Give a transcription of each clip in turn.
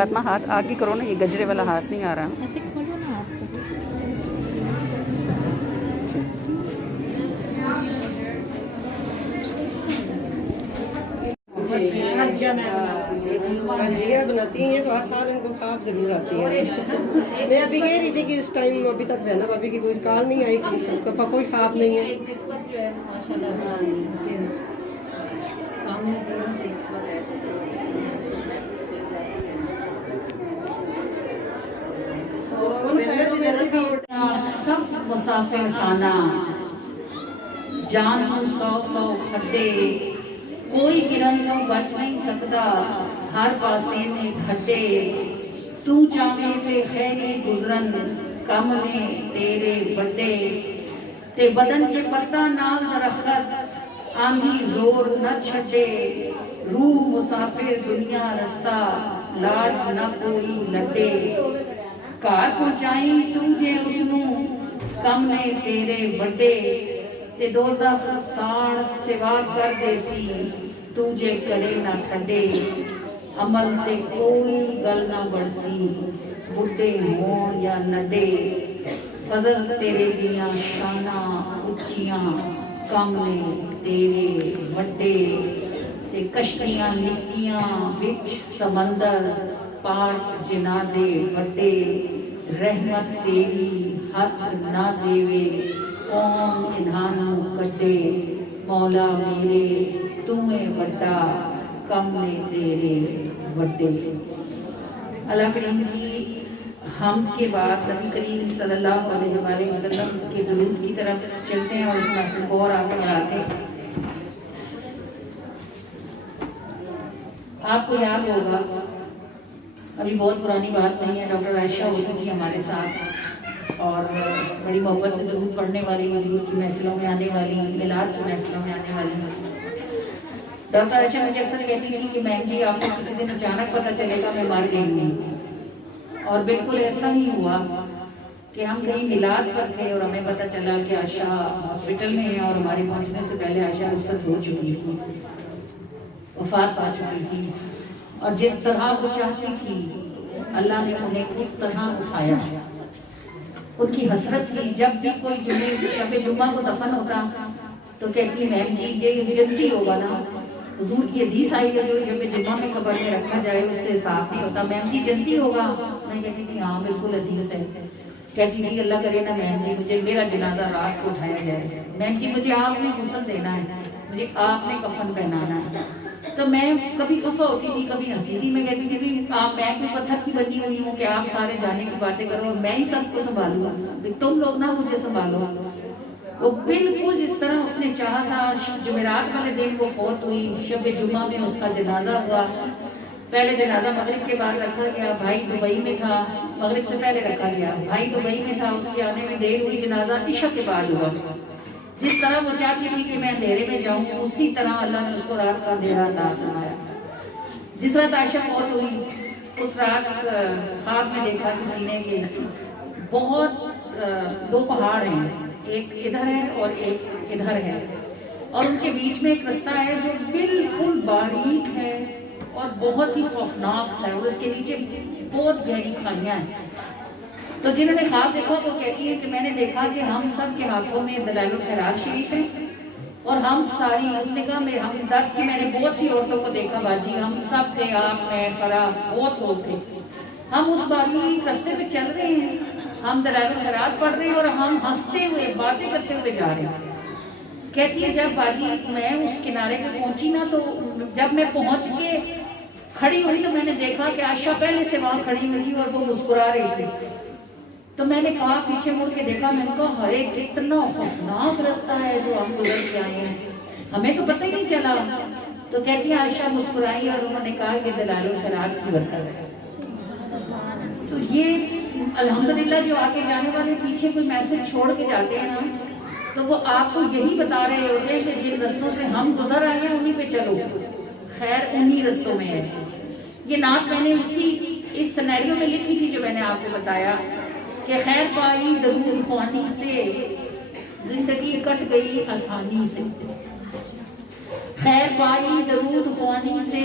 فاطمہ ہاتھ آگے کرو نا، یہ گجرے والا ہاتھ نہیں آ رہا. ایسے کھولو نا آپ کو. ہدیہ بناتی ہیں تو ہر سال ان کو خواب ضرور آتی ہے. میں ابھی کہہ رہی تھی کہ اس ٹائم ابھی تک رہنا بھابھی کی کوئی کال نہیں آئی کہ دفعہ کوئی خواب نہیں ہے. نسبت جو ہے ماشاء اللہ کام میں دونوں سے نسبت ہے سب مسافر خانہ جان کو 100 کھڈے کوئی گرن تو بچ نہیں سکتا ہر پاسے نے کھڈے تو چاہے تے خیری گزرن کم نے تیرے بڑے تے بدن چ پتا نال درخت آندھی زور نہ چھڈے روح مسافر دنیا رستہ لاڈ نہ کوئی لٹے گھر پہنچائی تجھے اس نو کم نے تیرے بڑے تے دوزخ ساڑ سوا کر دے سی تجھے کرے نہ ٹھڈے عمل تے کوئی گل نہ بڑسی بڈھے ہون یا نڈے فضل تیرے دیاں شاناں اچھیاں کم نے تیرے وڈے تے کشتیاں نکیاں وچ سمندر پاٹ جنا دے وڈے رحمت تیری ہاتھ نہ دیوے کون انہانوں کٹے مولا میرے تمہیں وڈا کم نے تیرے وڈے. اللہ کریم کی حمد کے بعد نبی کریم صلی اللہ علیہ وآلہ وسلم کے درود کی طرف چلتے ہیں اور اس محفل کو اور آگے بڑھاتے ہیں. آپ کو یاد ہوگا ابھی بہت پرانی بات نہیں ہے، ڈاکٹر عائشہ ہوتی تھی ہمارے ساتھ اور بڑی محبت سے درود پڑھنے والی، درود کی محفلوں میں آنے والی، میلاد کی محفلوں میں آنے والی. ڈاکٹر عائشہ مجھے اکثر کہتی تھی کہ میم جی آپ کو کسی دن اچانک پتہ چلے گا میں مر گئی ہوں. اور بالکل ایسا ہی ہوا کہ ہم کہیں میلاد پر تھے اور ہمیں پتہ چلا کہ عائشہ ہاسپٹل میں ہے اور ہمارے پہنچنے سے پہلے عائشہ رخصت ہو چکی تھی، وفات پا چکی تھی. اور جس طرح وہ چاہتی تھی اللہ نے انہیں اس طرح اٹھایا. ان کی حسرت تھی جب بھی کوئی شب جمعہ کو دفن ہوتا تو کہتی میم جی یہ جنتی ہوگا نا، حضور کی حدیث آئی ہے جو شب جمعہ میں قبر میں رکھا جائے اس سے صاف نہیں ہوتا، میم جی جنتی ہوگا. میں کہتی تھی ہاں بالکل حدیث ہے. کہتی تھی اللہ کرے نا میم جی مجھے میرا جنازہ رات کو اٹھایا جائے، میم جی مجھے آپ نے غسل دینا ہے، مجھے آپ نے کفن پہنانا ہے. تو میں کبھی خفا ہوتی تھی کبھی ہنستی تھی. میں کہتی تھی آپ میں کوئی پتھر کی بنی ہوئی ہوں کہ آپ سارے جانے کی باتیں کرو اور میں ہی سب کو سنبھالوں، تم لوگ نہ مجھے سنبھالو. وہ بالکل جس طرح اس نے چاہا تھا. جمعرات والے دن وہ فوت ہوئی، شب جمعہ میں اس کا جنازہ ہوا. پہلے جنازہ مغرب کے بعد رکھا گیا، بھائی دبئی میں تھا، مغرب سے پہلے رکھا گیا، بھائی دبئی میں تھا، اس کے آنے میں دیر ہوئی، جنازہ عشاء کے بعد ہوا. جس طرح وہ چاہتی تھی کہ میں اندھیرے میں جاؤں اسی طرح اللہ نے اس کو رات کا اندھیرا عطا فرمایا. جس رات عائشہ فوت ہوئی اس رات خواب میں دیکھا کہ سینے کے بہت 2 پہاڑ ہیں، ایک ادھر ہے اور ایک ادھر ہے اور ان کے بیچ میں ایک رستہ ہے جو بالکل باریک ہے اور بہت ہی خوفناک سا ہے اور اس کے نیچے بہت گہری کھائیاں ہیں. تو جنہوں نے خواب دیکھا وہ کہتی ہے کہ میں نے دیکھا کہ ہم سب کے ہاتھوں میں دلائل الخیرات شریف ہے اور ہم ساری، اس نے کہا ہم 10 کی میں نے بہت سی عورتوں کو دیکھا باجی، ہم سب تھے، آپ میں فرح بہت لوگ تھے، ہم اس باری رستے پہ چل رہے ہیں، ہم دلائل الخیرات پڑھ رہے ہیں اور ہم ہنستے ہوئے باتیں کرتے ہوئے جا رہے ہیں. کہتی ہے جب باجی میں اس کنارے پہ پہنچی نا تو جب میں پہنچ کے کھڑی ہوئی تو میں نے دیکھا کہ عائشہ پہلے سے وہاں کھڑی ہوئی تھی اور وہ مسکرا رہی تھی. تو میں نے کہا پیچھے مڑ کے دیکھا، میں نے کہا ہائے کتنا خوفناک رستہ ہے جو ہم گزر کے آئے ہیں، ہمیں تو پتہ ہی نہیں چلا. تو کہتی ہے عائشہ مسکرائی اور انہوں نے کہا کہ دلائل الخیرات کی برکت ہے. تو یہ الحمدللہ جو آگے جانے والے پیچھے کوئی میسج چھوڑ کے جاتے ہیں نا تو وہ آپ کو یہی بتا رہے ہوتے ہیں کہ جن رستوں سے ہم گزر آئے ہیں انہی پہ چلو، خیر انہی رستوں میں ہے. یہ نعت میں نے اس سینیریو میں لکھی تھی جو میں نے آپ کو بتایا کہ خیر پائی درود خوانی سے زندگی کٹ گئی آسانی سے، خیر پائی درود خوانی سے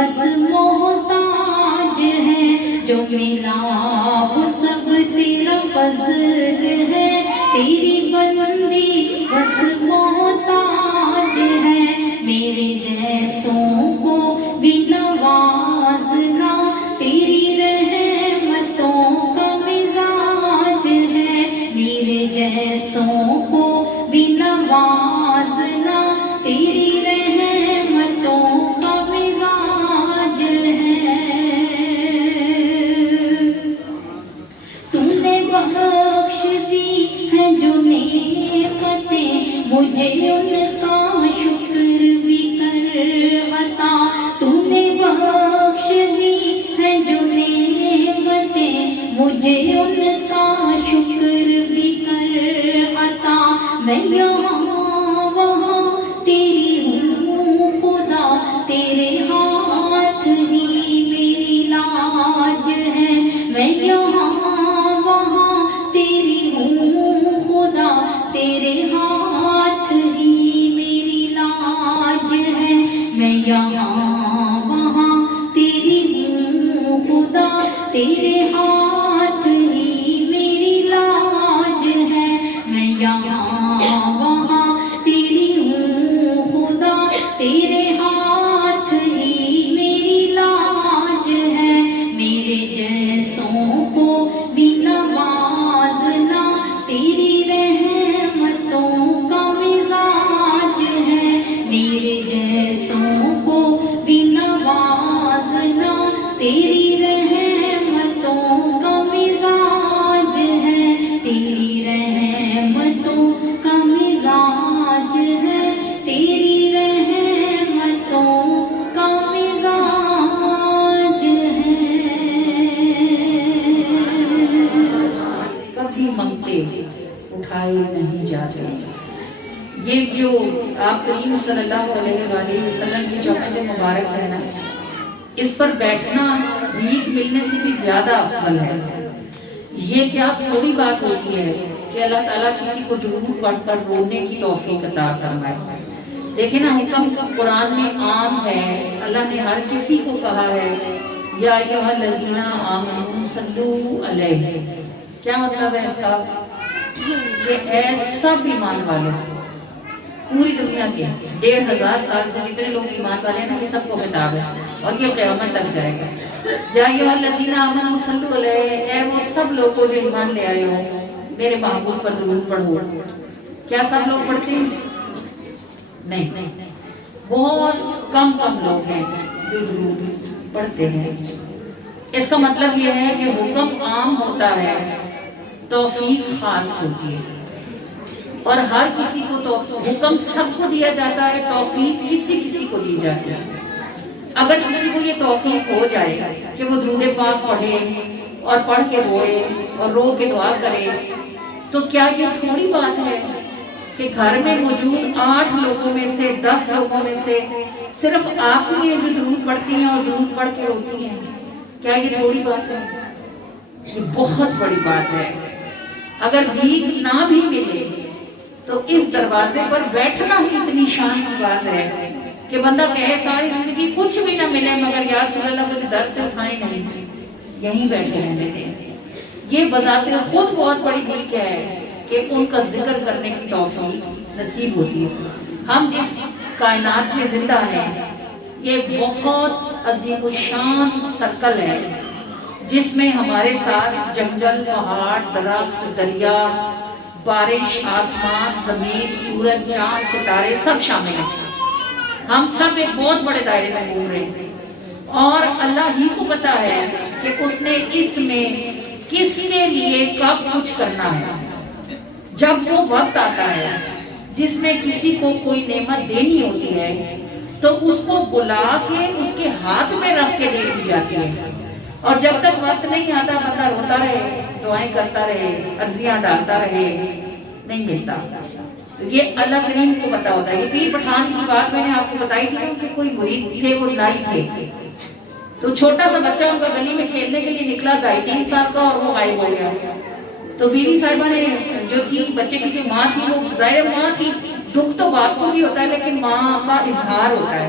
بس محتاج ہے، جو ملا وہ سب تیرا فضل ہے، تیری بندی بس محتاج ہے، میرے جیسوں کو بھی نوازنا تیری رحمتوں کا مزاج ہے، میرے جیسوں کو بھی نوازنا تیری رحمتوں کا مزاج ہے، تو نے بخش دی ہے جو نعمتیں، مجھے ان کا شکر بھی کر عطا، تو نے بخش دی ہے جو نعمتیں، مجھے ان کا شکر بھی کر عطا، میں یہاں وہاں تیری ہوں خدا، تیرے ہاتھ ہی میری لاج ہے، میں یہاں وہاں تیری ہوں خدا، تیرے ہاتھ ہی میری لاج ہے، میں یہاں وہاں تیری ہوں خدا، تیرے ہاتھ ہی میری لاج ہے، میں یہاں وہاں تیری ہوں خدا، تیرے ہاتھ ہی میری لاج ہے، میرے جیسوں کو بھی نوازنا تیری رحمتوں کا مزاج ہے، میرے جیسوں کو بھی نوازنا تیری رحمتوں کا مزاج ہے، تیری رحمتوں کا مزاج ہے، تیری رحمتوں کا مزاج ہے۔ کبھی منگتے اٹھائے نہیں جاتے، یہ جو آپ کریم صلی اللہ علیہ وآلہ وسلم کی جو عقد مبارک ہے نا، اس پر بیٹھنا بھیک ملنے سے بھی زیادہ افضل ہے۔ یہ کیا تھوڑی بات ہوتی ہے کہ اللہ تعالیٰ کسی کو درود پڑھ کر رونے کی توفیق عطا فرمائے۔ دیکھیں نا، حکم قرآن میں عام ہے، اللہ نے ہر کسی کو کہا ہے یا ایھا الذین آمنوا صلوا علیہ۔ کیا مطلب ہے اس کا؟ کہ اے سب ایمان والے، پوری دنیا کے 1500 سال سے جتنے لوگ ایمان والے ہیں نا، یہ سب کو خطاب ہے اور یہ قیامت تک جائے گا۔ یا ایھا الذین آمنوا صلوا علیہ، اے وہ سب لوگوں جو ایمان لے آئے ہو، میرے محبوب پر درود پڑھو۔ کیا سب لوگ پڑھتے ہیں؟ نہیں، بہت کم لوگ ہیں جو درود پڑھتے ہیں۔ اس کا مطلب یہ ہے کہ حکم عام ہوتا ہے، توفیق خاص ہوتی ہے، اور ہر کسی کو حکم سب کو دیا جاتا ہے، توفیق کسی کو دی جاتی ہے۔ اگر کسی کو یہ توفیق ہو جائے کہ وہ درود پاک پڑھے اور پڑھ کے روئے اور رو کے دعا کرے، تو کیا یہ تھوڑی بات ہے کہ گھر میں موجود 8 لوگوں میں سے 10 لوگوں میں سے صرف آپ ہی ہیں جو درود پڑھتی ہیں اور درود پڑھ کے روتی ہیں؟ کیا یہ تھوڑی بات ہے؟ یہ بہت بڑی بات ہے۔ اگر بھیک نہ بھی ملے تو اس دروازے پر بیٹھنا ہی اتنی شان کی بات ہے کہ بندہ کہے ساری زندگی کچھ بھی نہ ملے مگر یا رسول اللہ مجھے در سے اٹھائے نہیں، یہیں بیٹھے رہنے دیں۔ یہ بذات خود بہت بڑی بھیک ہے کہ ان کا ذکر کرنے کی توفیق نصیب ہوتی ہے۔ ہم جس کائنات میں زندہ ہیں، یہ بہت عظیم الشان سرکل ہے جس میں ہمارے ساتھ جنگل، پہاڑ، درخت، دریا، بارش، آسمان، زمین، سورج، چاند، ستارے سب شامل ہیں۔ ہم سب ایک بہت بڑے دائرے میں گھوم رہے ہیں، اور اللہ ہی کو پتا ہے کہ اس نے اس میں کس کے لیے کب کچھ کرنا ہے۔ جب وہ وقت آتا ہے جس میں کسی کو کوئی نعمت دینی ہوتی ہے تو اس کو بلا کے اس کے ہاتھ میں رکھ کے دے دی جاتی ہے، اور جب تک وقت نہیں آتا بندہ روتا رہے، دعائیں کرتا رہے، عرضیاں ڈالتا رہے، نہیں ملتا۔ یہ اللہ کریم کو پتا ہوتا ہے۔ یہ پیر پٹھان کی بات میں نے آپ کو بتائی تھی کہ کوئی مرید تھے، وہ لائی تھے، تو چھوٹا سا بچہ ان کا گلی میں کھیلنے کے لیے نکلا تھا 3 سال کا، اور وہ غائب ہو گیا۔ تو بیوی صاحبہ نے جو تھی، بچے کی جو ماں تھی، وہ ظاہر ماں تھی، دکھ تو باپ کو بھی ہوتا ہے لیکن ماں کا اظہار ہوتا ہے،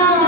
Allah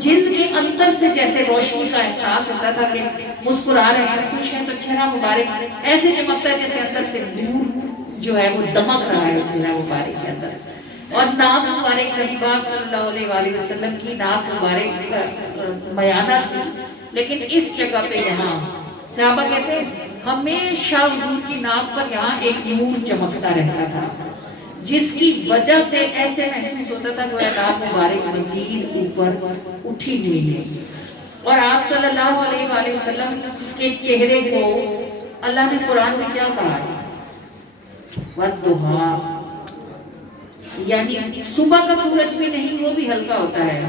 جلد کے اندر سے جیسے روشنی کا احساس ہوتا تھا کہ مسکرا رہے ہیں، خوش ہیں، تو چہرہ مبارک ایسے چمکتا ہے جیسے اندر سے نور جو ہے وہ دمک رہا ہے چہرہ مبارک کے اندر۔ اور نام مبارک نبی پاک صلی اللہ علیہ وسلم کی نام مبارک میانہ تھی، لیکن اس جگہ پہ یہاں صحابہ کہتے ہیں ہمیشہ حضور کی ناک پر یہاں ایک نور چمکتا رہتا تھا، جس کی وجہ سے ایسے محسوس ہوتا تھا کہ ناک مبارک مزید اوپر اٹھی ہوئی ہے۔ اور آپ صلی اللہ علیہ وآلہ وسلم کے چہرے کو اللہ نے قرآن میں کیا کہا ہے؟ وَالضُّحَىٰ، یعنی صبح کا سورج بھی نہیں، وہ بھی ہلکا ہوتا ہے،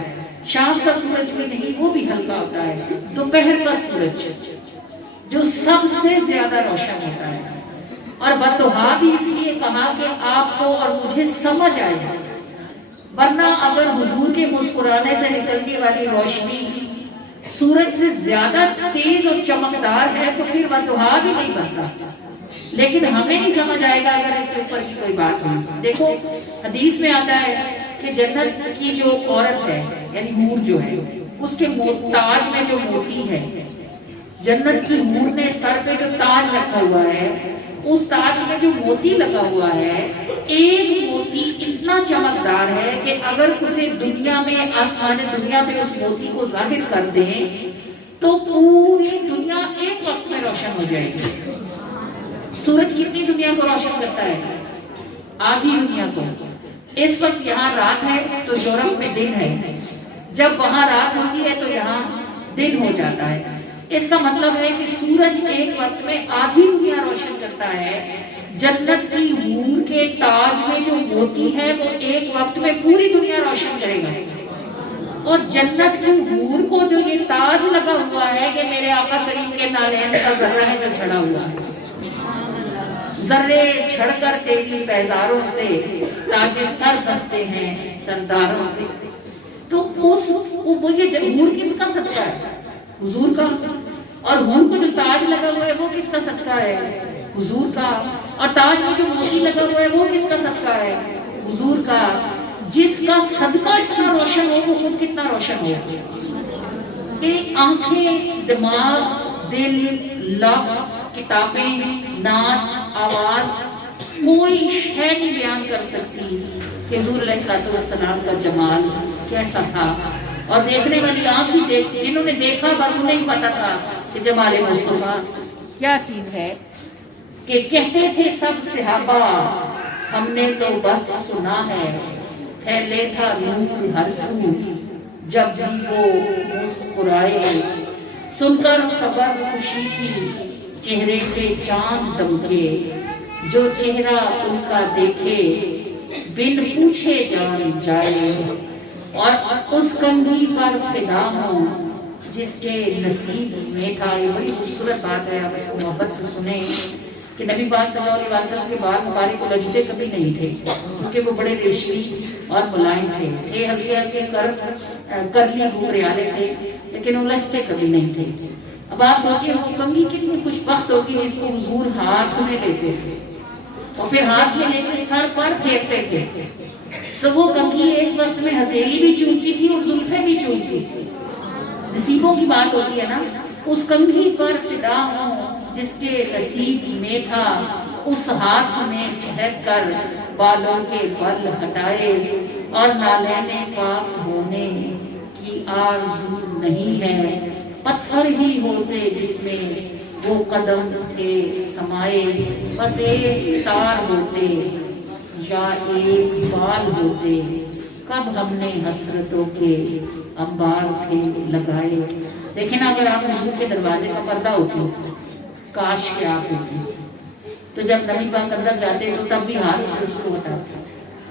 شام کا سورج بھی نہیں، وہ بھی ہلکا ہوتا ہے، دوپہر کا سورج جو سب سے زیادہ روشن ہوتا ہے۔ اور وَالضُّحَىٰ بھی اس لیے کہا کہ آپ کو اور مجھے سمجھ آئے، ورنہ اگر حضور کے مسکرانے سے نکلنے والی روشنی سورج سے زیادہ تیز اور چمکدار ہے تو پھر وَالضُّحَىٰ بھی نہیں بنتا، لیکن ہمیں نہیں سمجھ آئے گا اگر اس سے اوپر کی کوئی بات ہو۔ دیکھو حدیث میں آتا ہے کہ جنت کی جو عورت ہے یعنی حور جو ہے، اس کے تاج میں جو موتی ہے، جنت کی حور نے سر پہ جو تاج رکھا ہوا ہے، اس تاج میں جو موتی لگا ہوا ہے، ایک موتی اتنا چمکدار ہے کہ اگر اسے دنیا میں آسمان دنیا میں اس موتی کو ظاہر کر دیں تو پوری دنیا ایک وقت میں روشن ہو جائے گی۔ سورج کتنی دنیا کو روشن کرتا ہے؟ آدھی دنیا کو۔ اس وقت یہاں رات ہے تو یورپ میں دن ہے، جب وہاں رات ہوتی ہے تو یہاں دن ہو جاتا ہے۔ اس کا مطلب ہے کہ سورج ایک وقت میں آدھی دنیا روشن کرتا ہے، جنت کی حور کے تاج میں جو موتی ہے وہ ایک وقت میں پوری دنیا روشن کرے گا۔ اور جنت کی حور کو جو یہ تاج لگا ہوا ہے کہ میرے آقا کریم کے نالین کا ذرہ ہے جو چھڑا ہوا ہے، ذرے چھڑ کر تیری پیزاروں سے تاج سر بنتے ہیں سرداروں سے، تو وہ یہ حور کس کا صدقہ ہے؟ حضور کا۔ اور حور کو جو تاج لگا ہوا ہے وہ کس کا صدقہ ہے؟ حضور کا۔ اور تاج میں جو موتی لگا ہوا ہے وہ کس کا صدقہ ہے؟ حضور کا۔ جس کا صدقہ اتنا روشن ہو وہ خود کتنا روشن ہو کہ آنکھیں، دماغ، دل، لفظ، کتابیں، نعت، آواز، کوئی شے نہیں بیان کر سکتی کہ حضور علیہ السلام کا جمال کیسا تھا۔ اور دیکھنے والی آنکھیں جنہوں نے دیکھا بس انہیں ہی پتا تھا کہ جمال مصطفیٰ کیا چیز ہے۔ کہ کہتے تھے سب صحابہ ہم نے تو بس سنا ہے، پھیلے تھا نور ہر سو جب بھی وہ مسکرائے، سن کر خبر خوشی کی چہرے کے چاند دمکے، جو چہرہ ان کا دیکھے بن پوچھے جان جائے، اور اس کنگھی پر فدا ہوں جس کے نصیب میں تھا۔ یہ بڑی خوبصورت بات ہے، آپ اس کو محبت سے سنیں کہ نبی پاک صلی اللہ علیہ وسلم کے بال مبارک الجھتے کبھی نہیں تھے، کیونکہ وہ بڑے ریشمی اور ملائم تھے، ہلکے ہلکے کرلی گھریالے تھے، لیکن الجھتے کبھی نہیں تھے۔ اب آپ سوچیں وہ کنگھی کتنی خوش بخت ہوگی جس کو حضور ہاتھ میں لیتے تھے اور پھر ہاتھ میں لے کے سر پر پھیرتے تھے، تو وہ کنگھی ایک وقت میں ہتھیلی بھی چونچی تھی اور زلفیں بھی چونچی تھی۔ نصیبوں کی بات ہوتی ہے نا، اس کنگھی پر فدا ہوں جس کے نصیب میں تھا، اس ہاتھ میں ٹھہر کر بالوں کے بل ہٹائے، اور نالین پاک ہونے کی آرزو نہیں ہے، پتھر ہی ہوتے جس میں وہ قدم تھے سمائے، بس ایک تار ہوتے یا ایک بال ہوتے، کب ہم نے حسرتوں کے انبار تھے لگائے۔ لیکن اگر آپ حضور کے دروازے کا پردہ ہوتی کاش کہ آپ ہوتی، تو جب نبی پاک اندر جاتے تو تب بھی ہاتھ سے اس کو ہٹاتے،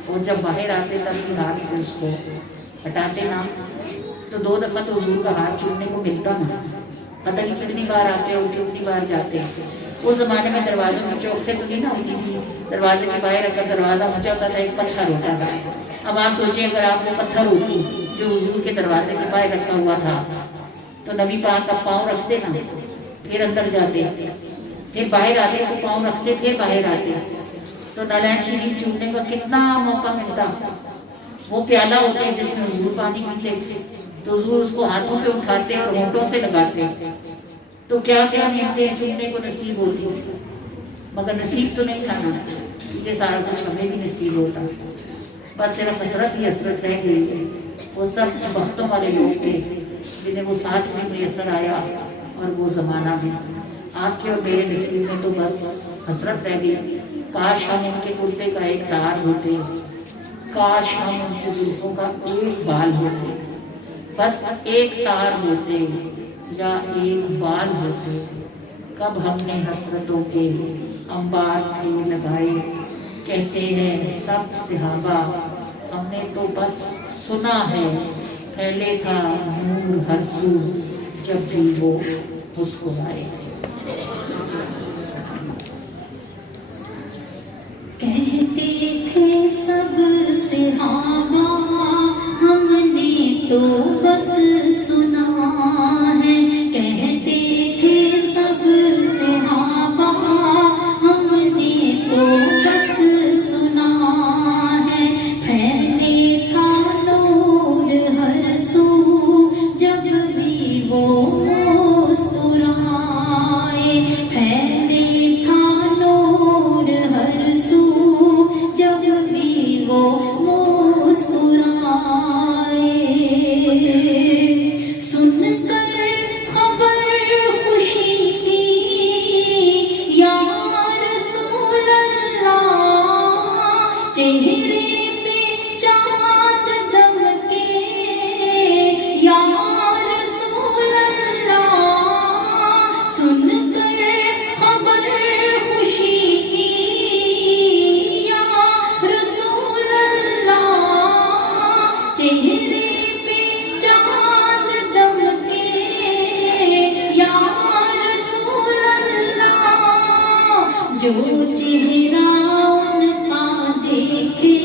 اور جب باہر آتے تب بھی ہاتھ سے اس کو ہٹاتے نا، تو 2 دفعہ تو حضور کا ہاتھ چھوڑنے کو ملتا نا، پتہ نہیں کتنی بار آتے اور کتنی بار جاتے۔ اس زمانے میں دروازوں میں چوکھٹیں تو نہیں نہ ہوتی تھی، دروازے کے باہر اگر دروازہ اونچا ہوتا تھا ایک پتھر ہوتا تھا۔ اب آپ سوچیں اگر آپ وہ پتھر ہوتی جو حضور کے دروازے کے باہر رکھا ہوا تھا، تو نبی پاک کا پاؤں رکھتے نا، پھر اندر جاتے، پھر باہر آتے تو پاؤں رکھتے، پھر باہر آتے، تو نالین شریف چومنے کا کتنا موقع ملتا۔ وہ پیالہ ہوتا ہے جس میں حضور پانی پیتے، تو حضور اس کو ہاتھوں پہ اٹھاتے اور ہونٹوں سے لگاتے، تو کیا کیا نعمتیں چننے کو نصیب ہوتی، مگر نصیب تو نہیں کھانا، یہ سارا کچھ ہمیں بھی نصیب ہوتا، بس صرف حسرت ہی حسرت رہ گئی ہے۔ وہ سب بختوں والے لوگ تھے جنہیں وہ ساتھ میں میسر آیا اور وہ زمانہ بھی۔ آپ کے اور میرے نصیب میں تو بس حسرت رہ گئی، کاش ہم ان کے کرتے کا ایک تار ہوتے، کاش ہم ان کے زلفوں کا ایک بال ہوتے، بس ایک تار ہوتے یا ایک بال ہوتے، کب ہم نے حسرتوں کے انبار تھے لگائے، کہتے ہیں سب صحابہ ہم نے تو بس سنا ہے، پھیلے تھا نور ہر سو جب بھی وہ مسکرائے۔ کہتے تھے سب صحابہ ہم نے تو بس سنا ہے، کہتے تھے سب صحابہ ہم نے تو بس سنا ہے، پھیلے تھا نور ہر سو جب بھی وہ مسکرائے، پھیلے تھا نور ہر سو جب بھی وہ مسکرائے، سن کر خبر خوشی کی یا رسول اللہ، چہرے پہ چاند دمکے یا رسول اللہ، سن کر خبر خوشی کی یا رسول اللہ، چہرے پہ چاند دمکے یا رسول اللہ، جو چہرہ ان کا دیکھے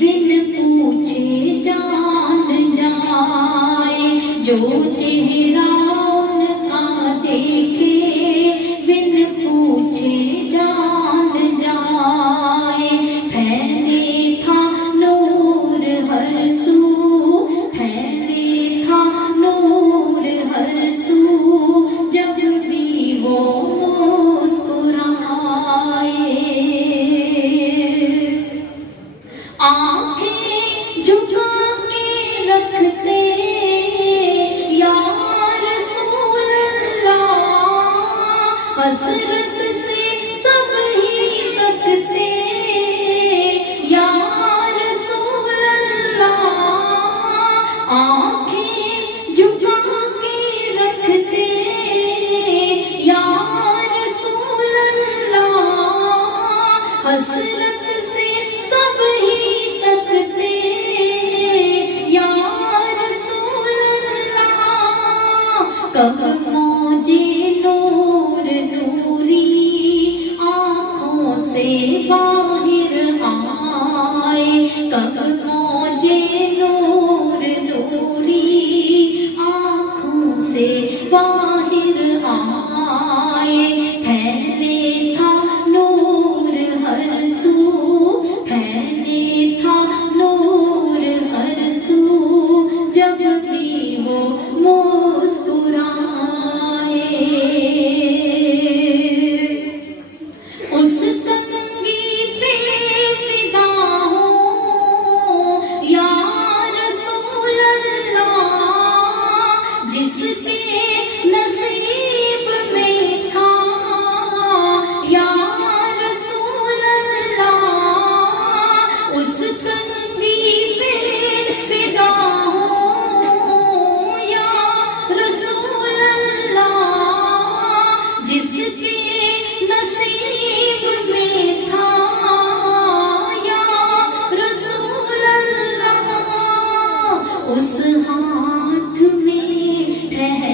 بن پوچھے جان جائے، جو چہرہ ان کا دیکھے بن پوچھے جان جائے، پھیلے تھا نور ہر سو، پھیلے تھا نور ہر سو جب بھی وہ مسکرائے، آنکھیں جھکا کے رکھتے یا رسول اللہ، حسرت سے سب ہی تکتے یا رسول اللہ، آنکھیں جھکا کے رکھتے یا رسول اللہ، حسرت سے سب ہی تکتے یا رسول اللہ، کب موجے نور نوری آنکھوں سے باہر آئے، کب موجے نور نوری آنکھوں سے باہر آئے، پھیلے تھا نور ہر سو، پھیلے تھا نور ہر سو جب بھی وہ مسکرائے، اس کنگھی پہ فدا ہوں یا رسول اللہ، جس کے نصیب میں تھا یا رسول اللہ، اس کنگھی پہ فدا ہوں یا رسول اللہ، جس کے نصیب میں تھا یا رسول اللہ، اس ہاتھ میں ٹھہر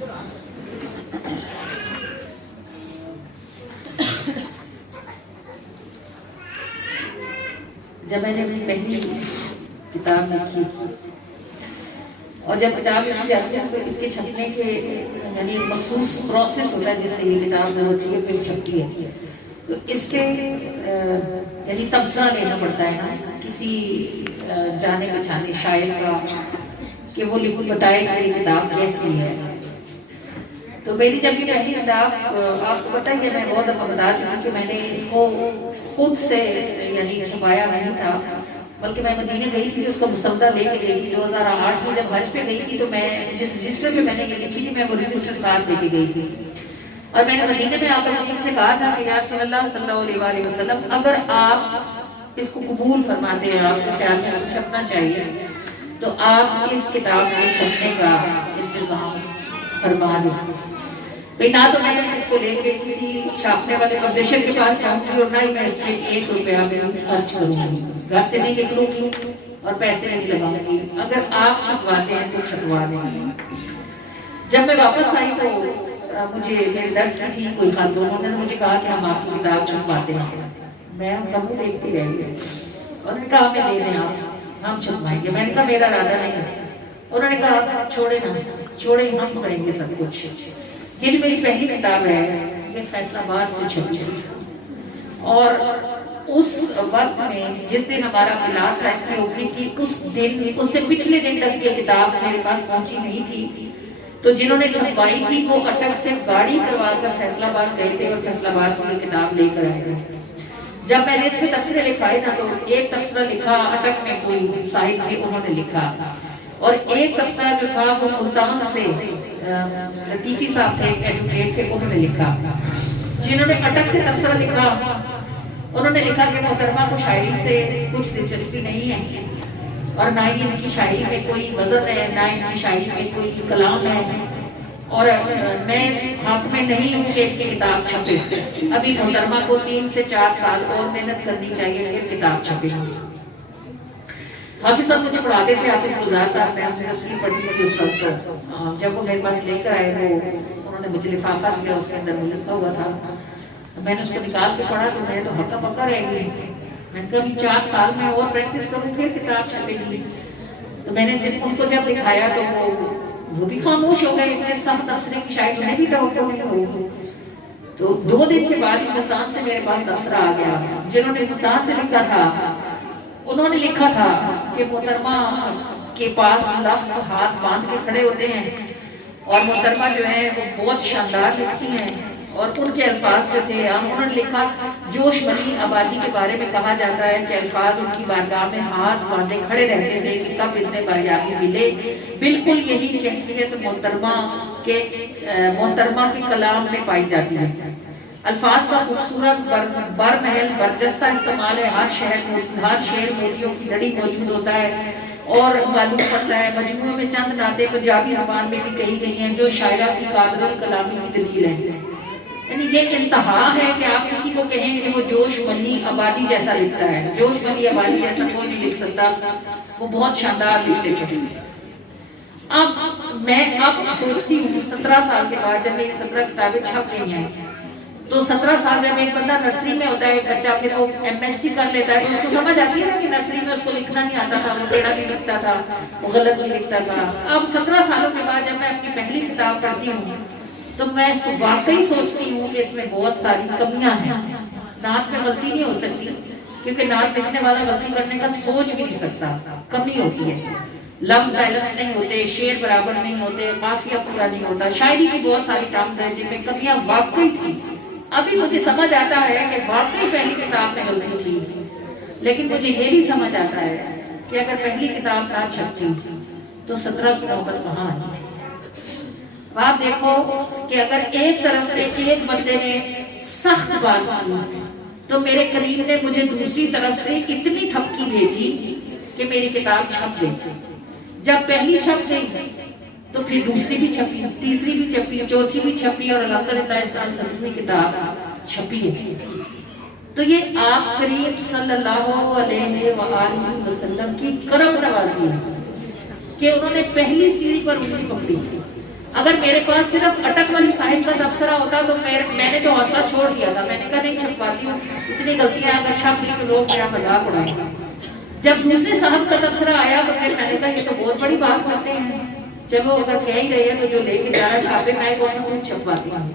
جب میں نے اپنی پہلی کتاب لکھی اور جب کتاب لکھی جاتی ہے تو اس کے چھپنے کے یعنی مخصوص پروسیس ہوتا ہے جس سے یہ کتاب ہوتی ہے پھر چھپتی ہے، تو اس کے یعنی تبصرہ لینا پڑتا ہے نا کسی جانے پہچانے شاعر کا کہ وہ بتائے کہ یہ کتاب کیسی ہے. تو میری جب یہ پہلی کتاب آپ کو پتہ ہی ہے، میں بہت دفعہ بتا چکی کہ میں نے اس کو خود سے یعنی چھپایا نہیں تھا، بلکہ میں مدینے گئی تھی اس کو مسودہ لے کے گئی تھی. 2008 میں جب حج پہ گئی تھی تو میں جس رجسٹر پہ میں نے یہ لکھی تھی میں وہ رجسٹر ساتھ لے کے گئی تھی، اور میں نے مدینے میں آ کر ان سے کہا تھا کہ یا رسول اللہ صلی اللہ علیہ وسلم اگر آپ اس کو قبول فرماتے ہیں، آپ کے خیال میں چھپنا چاہیے تو آپ اس کتاب کو چھپنے کا انتظام فرما دیں. نہ تو میں اس کو لے کے کسی چھاپنے والے پبلشر کے پاس جاؤں گی اور نہ ہی میں اس میں 1 روپیہ بھی خرچ کروں گی، گھر سے نہیں نکلوں گی اور پیسے نہیں لگاؤں گی. اگر آپ چھپواتے ہیں تو چھپوا دیں. جب میں واپس آئی تو مجھے میرے درس کی تھی کوئی خاتون، انہوں نے مجھے کہا کہ ہم آپ کی کتاب چھپواتے ہیں. میں ان کا منہ دیکھتی رہ گئی، انہوں نے کہا ہمیں دے دیں آپ، ہم چھپوائیں گے. میں نے کہا میرا ارادہ نہیں ہے. انہوں نے کہا چھوڑے ہم کریں گے سب کچھ. یہ جو میری پہلی کتاب ہے یہ فیصل آباد سے چھپی اور اس وقت میں جس دن ہمارا میلاد تھا اس میں اوپننگ کی، اس سے پچھلے دن تک یہ کتاب میرے پاس پہنچی نہیں تھی. تو جنہوں نے چھپوائی تھی وہ اٹک سے گاڑی کروا کر فیصل آباد گئے تھے اور فیصل آباد سے یہ کتاب لے کر آئے تھے. جب میں نے اس میں تبصرے لکھائے نا تو ایک تبصرہ لکھا اٹک میں کوئی صاحب بھی انہوں نے لکھا، اور ایک تبصرہ جو تھا وہ ملتان سے لطیفی صاحب سے ایک ایڈوکیٹ تھے انہوں نے لکھا. جنہوں نے اٹک سے تبصرہ لکھا انہوں نے لکھا کہ محترمہ کو شاعری سے کچھ دلچسپی نہیں ہے اور نہ ہی ان کی شاعری میں کوئی وزن ہے، نہ ان کی شاعری میں کوئی کلام ہے، اور میں اس حق میں نہیں ہوں کہ ان کی کتاب چھپے. ابھی محترمہ کو 3 سے 4 سال اور محنت کرنی چاہیے پھر کتاب چھپے. حافظ صاحب مجھے پڑھاتے تھے، حافظ گلزار صاحب، میں ہم سے تفسیر پڑھی تھی اس وقت. جب وہ میرے پاس لے کر آئے انہوں نے مجھے لفافہ دیا، اس کے اندر لکھا ہوا تھا. میں نے اس کو نکال کے پڑھا تو میں تو ہکا پکا رہ گئی. میں نے کہا ابھی 4 سال میں اور پریکٹس کروں پھر کتاب چھپے گی. تو میں نے ان کو جب دکھایا تو وہ بھی خاموش ہو گئے کہ سب تبصرے کی شاید انہیں بھی توقع نہیں ہو. تو 2 دن کے بعد ملتان سے میرے پاس تبصرہ آ گیا. جنہوں نے ملتان سے لکھا تھا انہوں نے لکھا تھا کہ محترمہ کے پاس لفظ ہاتھ باندھ کے کھڑے ہوتے ہیں اور محترمہ جو ہے وہ بہت شاندار لکھتی ہیں، اور ان کے الفاظ جو تھے انہوں نے لکھا جوش ملی آبادی کے بارے میں کہا جاتا ہے کہ الفاظ ان کی بارگاہ میں ہاتھ باندھے کھڑے رہتے تھے کہ کب اس نے باریابی ملے. بالکل یہی کیفیت محترمہ کے کلام میں پائی جاتی ہے. الفاظ کا خوبصورت برمحل برجستہ استعمال ہے. ہر شعر موتیوں کی لڑی موجود ہوتا ہے اور معلوم پڑتا ہے مجموعے میں چند نعتیں پنجابی زبان میں بھی کہی گئی ہیں جو شاعرہ کی قادر الکلامی کی دلیل ہے. یعنی یہ انتہا ہے کہ آپ کسی کو کہیں کہ وہ جوش ملی آبادی جیسا لکھتا ہے. جوش ملی آبادی جیسا کوئی نہیں لکھ سکتا، وہ بہت شاندار لکھتے تھے. اب میں سوچتی ہوں 17 سال کے بعد جب میری 17 کتابیں چھپ گئی ہیں تو 17 سال جب ایک بندہ نرسری میں ہوتا ہے، ایک بچہ پھر وہ MS کر لیتا ہے تو اس کو سمجھ آتی ہے نا کہ نرسری میں اس کو لکھنا نہیں آتا تھا، وہ ٹیڑھا بھی لکھتا تھا، وہ غلط بھی لکھتا تھا. اب 17 سالوں کے بعد جب میں اپنی پہلی کتاب پڑھتی ہوں تو میں واقعی سوچتی ہوں کہ اس میں بہت ساری کمیاں ہیں. نعت میں غلطی نہیں ہو سکتی کیونکہ نعت لکھنے والا غلطی کرنے کا سوچ بھی نہیں سکتا. کمی ہوتی ہے، لفظ بیلنس نہیں ہوتے، شعر برابر نہیں ہوتے، قافیہ پورا نہیں ہوتا. شاعری کی بہت ساری ٹرمز ہیں جن میں کمیاں واقعی تھی. ابھی مجھے سمجھ آتا ہے کہ واقعی پہلی کتاب میں غلطی تھی، لیکن مجھے یہ بھی سمجھ آتا ہے کہ اگر پہلی کتاب نہ چھپتی تو 17 کی نوبت کہاں آئی تھی. آپ دیکھو کہ اگر ایک طرف سے ایک بندے نے سخت بات کی تو میرے قریب نے مجھے دوسری طرف سے اتنی تھپکی بھیجی کہ میری کتاب چھپ گئی. جب پہلی چھپ گئی تو پھر دوسری بھی چھپی، تیسری بھی چھپی، چوتھی بھی چھپی، اور الحمدللہ اس سال 7ویں کتاب چھپی ہے. تو یہ آپ کریم صلی اللہ علیہ وآلہ وسلم کی کرم نوازی ہے کہ انہوں نے پہلی سیڑھی پر انگلی پکڑی اگر میرے پاس صرف اٹک والی صاحب کا تبصرہ ہوتا تو میں نے تو حوصلہ چھوڑ دیا تھا. میں نے کہا نہیں چھپواتی ہوں, اتنی غلطیاں اگر چھپ دی تو لوگ میرا مذاق اڑائیں گے. جب دوسرے صاحب کا تبصرہ آیا تو پھر میں نے کہا یہ تو بہت بڑی بات کرتے ہیں, چلو اگر کہہ ہی رہے ہیں تو جو لے کے جا رہا چھاپے میں کون سا کچھ چھپواتی ہوں.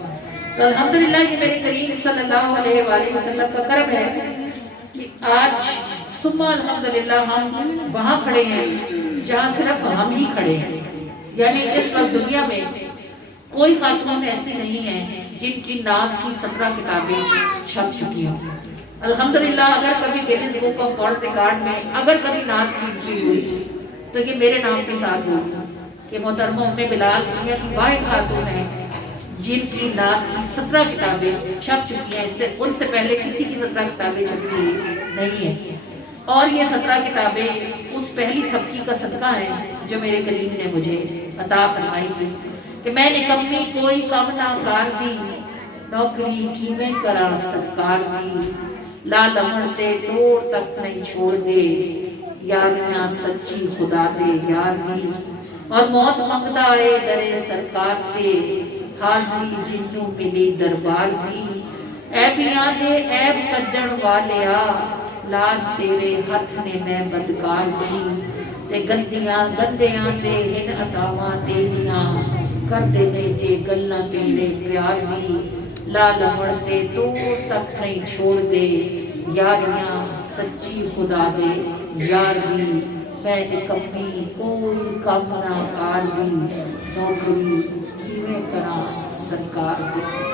تو الحمدللہ یہ میرے کریم صلی اللہ علیہ وآلہ وسلم کا کرم ہے کہ آج صبح الحمدللہ ہم وہاں کھڑے ہیں جہاں صرف ہم ہی کھڑے ہیں. یعنی اس وقت دنیا میں کوئی خاتون ایسی نہیں ہے جن کی نعت کی 17 کتابیں چھپ چکی ہوں. الحمدللہ اگر کبھی Guinness book of world record میں اگر کبھی نعت کی انٹری ہوئی تو یہ میرے نام کے ساتھ ہوئی کہ محترمہ ام بلال دنیا کی واحد خاتون ہے جن کی نعت کی 17 کتابیں چھپ چکی ہیں. ان سے پہلے کسی کی 17 کتابیں چھپی ہوئی نہیں ہے. اور یہ 17 کتابیں اس پہلی تھپکی کا صدقہ ہے جو میرے کریم نے مجھے عطا فرمائی تھی کہ میں نے کمی کوئی کم نہ کار دی, نوکری کی میں کرا سرکار دی, لا لمڑتے دور تک نہیں چھوڑ دے, یاریاں سچی خدا دے یار دی, اور موت منگدا اے درے سرکار دے, حاضری جنوں ملی دربار دی, ایبیاں دے ایب کجن والیا, لاج تیرے ہاتھ نے میں بدکار دی, تے گندیاں گندیاں تے ہن عطاواں تیریاں, کر دے دے جے گلاں تیرے پیار دی, لا لمڑتے دور تک نہیں چھوڑ دے, یاریاں سچی خدا دے یار دی, میں نے کمی کوئی کم نہ کار دی, نوکری کیویں کراں سرکار دی.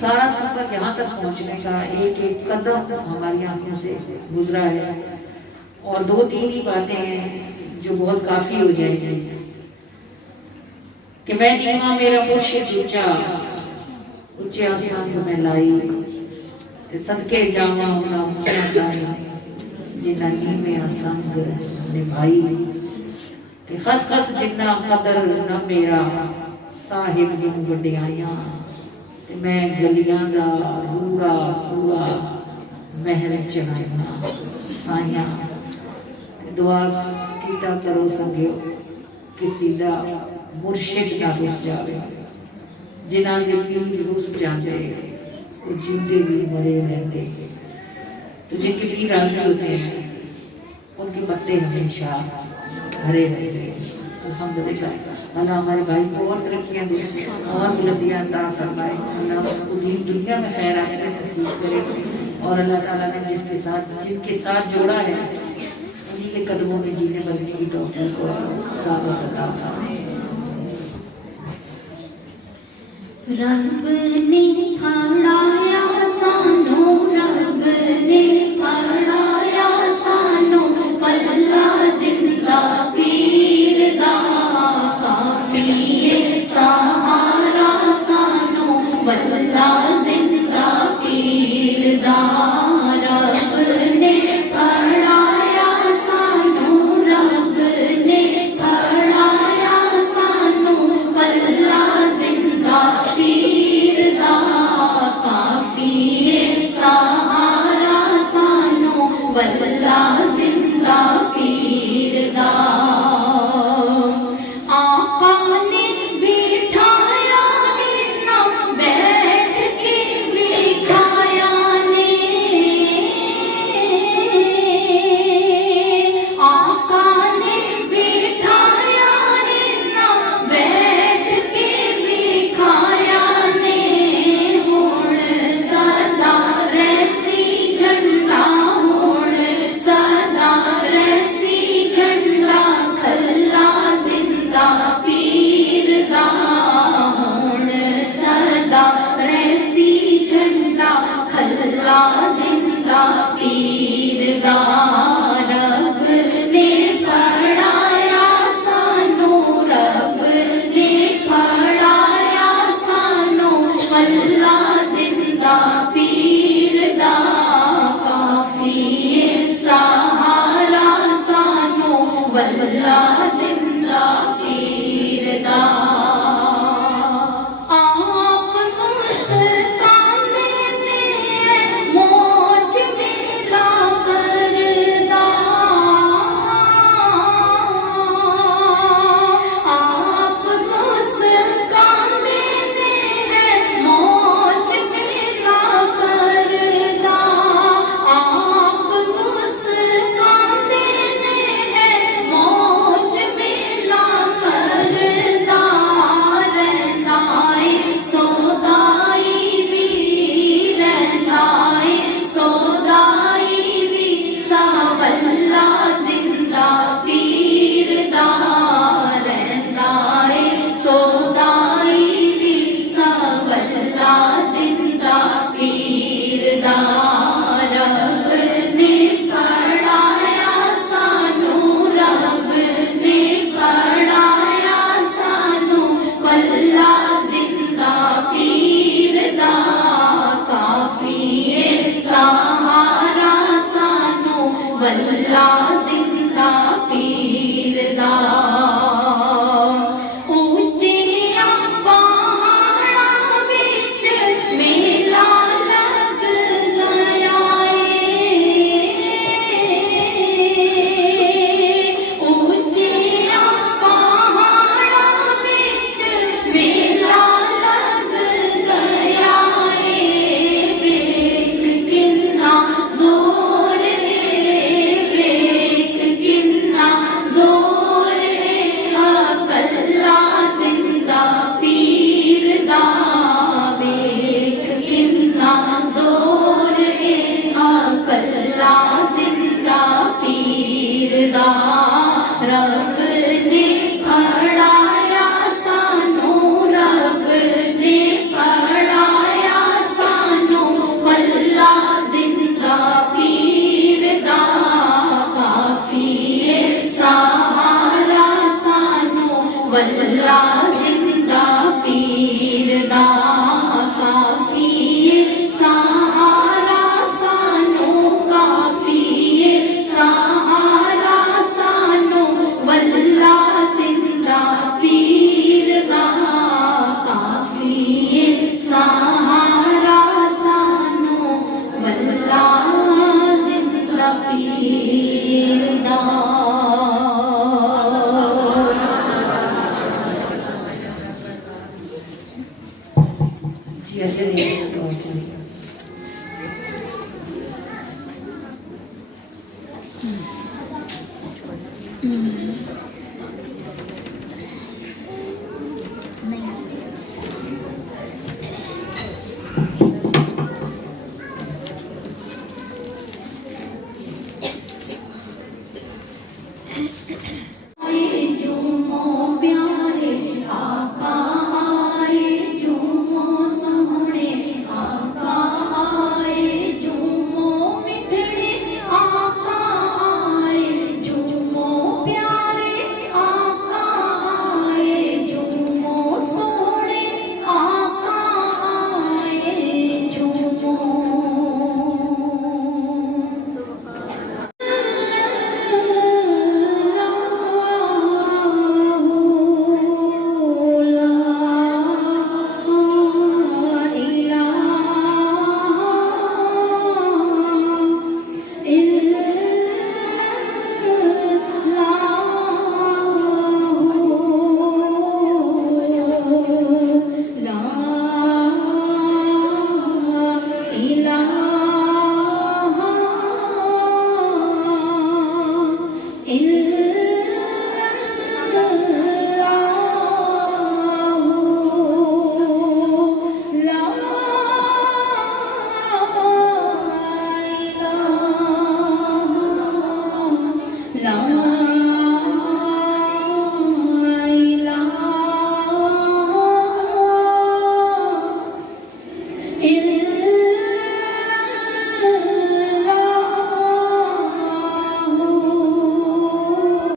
سارا سفر یہاں تک پہنچنے کا ایک ایک قدم ہماری آنکھوں سے گزرا ہے، اور 2-3 ہی باتیں ہیں جو بہت کافی ہو جائیں گی کہ میں نیما میرا مرشد اونچے آسان میں لائی، صدقے جاواں ہونا اونچا لائی، جنہ نیمے آسان نبھائی، کہ خس خس جنہ قدر نہ میرا صاحب دن وڈیائیاں، میں گلیاں دا روڑا پورا محل چڑھائیاں سائیاں، دعا کیتا کرو سنگیو کسی دا مرشد نہ رس جاوے، جنہاں دے پیر رس جاندے وہ جیندے بھی مرے رہتے، تو جن کے پیر راضی ہوتے ہیں ان کے پتے ہمیشہ ہرے رہتے ہیں۔ الحمدللہ اللہ ہمارے بھائی کو اور ترقیاں دے اور بلندیاں عطا فرمائے، اللہ اس کو دین دنیا میں خیر آخرت نصیب کرے، اور اللہ تعالیٰ نے جن کے ساتھ جوڑا ہے انہی کے قدموں میں جینے بلنے کی توفیق اور سعادت عطا فرمائے۔ رب نے پھڑایا سانو، رب نے پھڑایا سانو، پلہ زندہ پیر دا کافی سہارا سانو، پلہ زندہ پیر دا، رب نے پھڑایا سانو، رب نے پھڑایا سانو، پلہ زندہ پیر دا کافی سہارا سانو، پلہ زندہ پیر دا۔ آقا نے بٹھایا نا بیٹھ کے بٹھایا نے، آقا نے بٹھایا نا بیٹھ کے بٹھایا نے، ہون سدا ریسی جھنڈا، ہون سدا ریسی جھنڈا، کھلا زندہ پیر دا، ہون سدا ریسی جھنڈا، کھلا زندہ پیر دا، رب نے پھڑایا سانو، رب نے پھڑایا سانو، کھلا زندہ پیر دا کافی سہارا سانو، واللہ زندہ پیر دا۔ آپ مسکاندے نے موج ملا کردا، آپ مسکاندے نے موج ملا دعا کیجیے گا.